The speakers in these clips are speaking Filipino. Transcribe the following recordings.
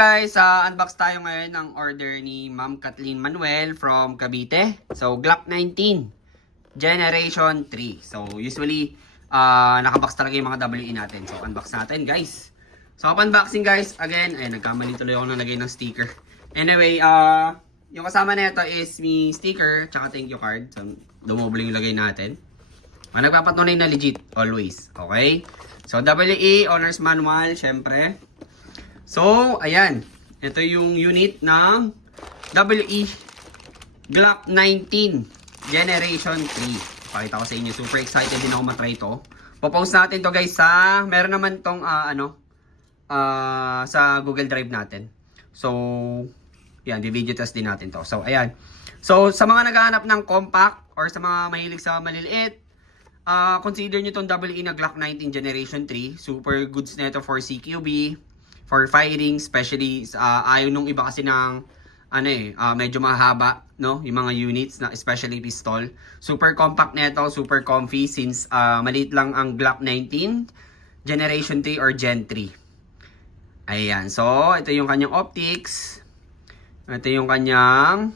Guys, unbox tayo ngayon ng order ni Ma'am Kathleen Manuel from Cavite. So, Glock 19 Generation 3. So, usually, nakabox talaga yung mga WE natin. So, unbox natin, guys. So, unboxing, guys. Again, nagkamali tuloy ako nalagay ng sticker. Anyway, yung kasama nito is may sticker, tsaka thank you card. So, dumobling yung lagay natin. Nagpapatunay na legit, always. Okay? So, WE, Owner's Manual, syempre. So, ayan. Ito yung unit ng WE Glock 19 Generation 3. Pakita ko sa inyo. Super excited din ako matry ito. Popost natin to guys sa, meron naman tong sa Google Drive natin. So, yan, di-video test din natin to. So, ayan. So, sa mga naghahanap ng compact or sa mga mahilig sa maliliit, consider nyo tong WE na Glock 19 Generation 3. Super goods na ito for CQB. For firing, especially ayaw nung iba kasi ng medyo mahaba, no? Yung mga units na especially pistol. Super compact nito, super comfy since maliit lang ang Glock 19 Generation 3 or Gen 3. Ayan. So, ito yung kanyang optics. Ito yung kanyang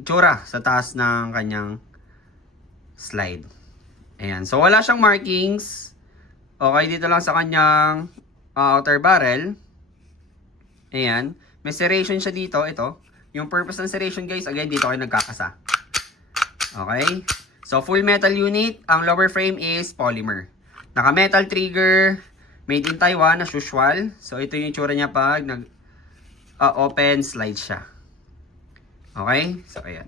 itsura sa taas ng kanyang slide. Ayan. So, wala siyang markings. Okay, dito lang sa kanyang outer barrel. Ayan. May serration siya dito. Ito. Yung purpose ng serration, guys, again, dito kayo nagkakasa. Okay. So, full metal unit. Ang lower frame is polymer. Naka-metal trigger. Made in Taiwan, as usual. So, ito yung itsura niya pag open slide siya. Okay. So, ayan.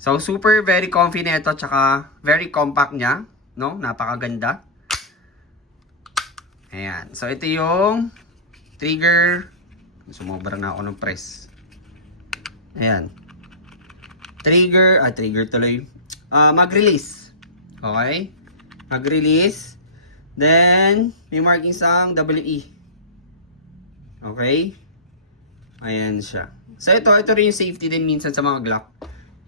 So, super very comfy na ito. Tsaka, very compact niya. No? Napakaganda. Ayan. So, ito yung trigger. Sumobra na ako ng press. Ayan. Trigger. Trigger tuloy. Mag-release. Okay? Mag-release. Then, may markings ang WE. Okay? Ayan siya. So, ito rin yung safety din minsan sa mga Glock.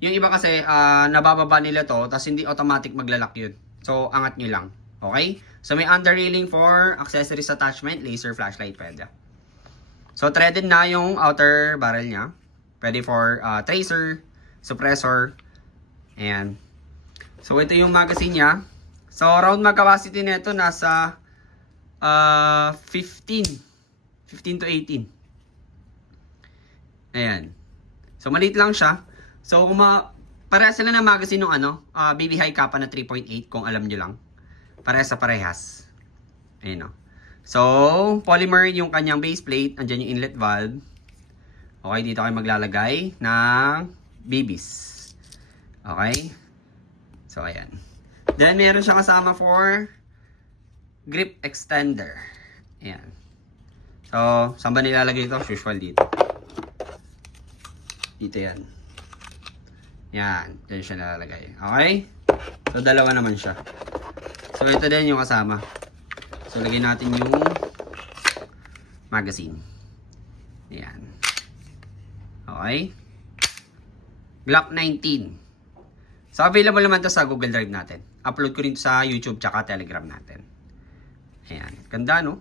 Yung iba kasi, nabababa nila to, tapos hindi automatic maglalak yun. So, angat nyo lang. Okay? So, may under railing for accessories attachment, laser flashlight pwede. So, threaded na yung outer barrel niya. Pwede for tracer, suppressor. Ayan. So, ito yung magazine niya. So, round mag capacity nito nasa 15 to 18. Ayan. So, maliit lang siya. So, parehas sila na magazine ng BB High Kappa na 3.8 kung alam nyo lang. Parehas sa parehas. Ayan o. So, polymer yung kanyang base plate. Andyan yung inlet valve. Okay, dito kayo maglalagay ng BBs. Okay. So, ayan. Then, meron siya kasama for grip extender. Ayan. So, saan ba nilalagay ito? Usual dito. Dito yan. Yan. Diyan siya nilalagay. Okay? So, dalawa naman siya. So, ito din yung kasama. So, lagyan natin yung magazine. Ayan. Okay. Glock 19. So, available naman to sa Google Drive natin. Upload ko rin sa YouTube tsaka Telegram natin. Ayan. Ganda, no?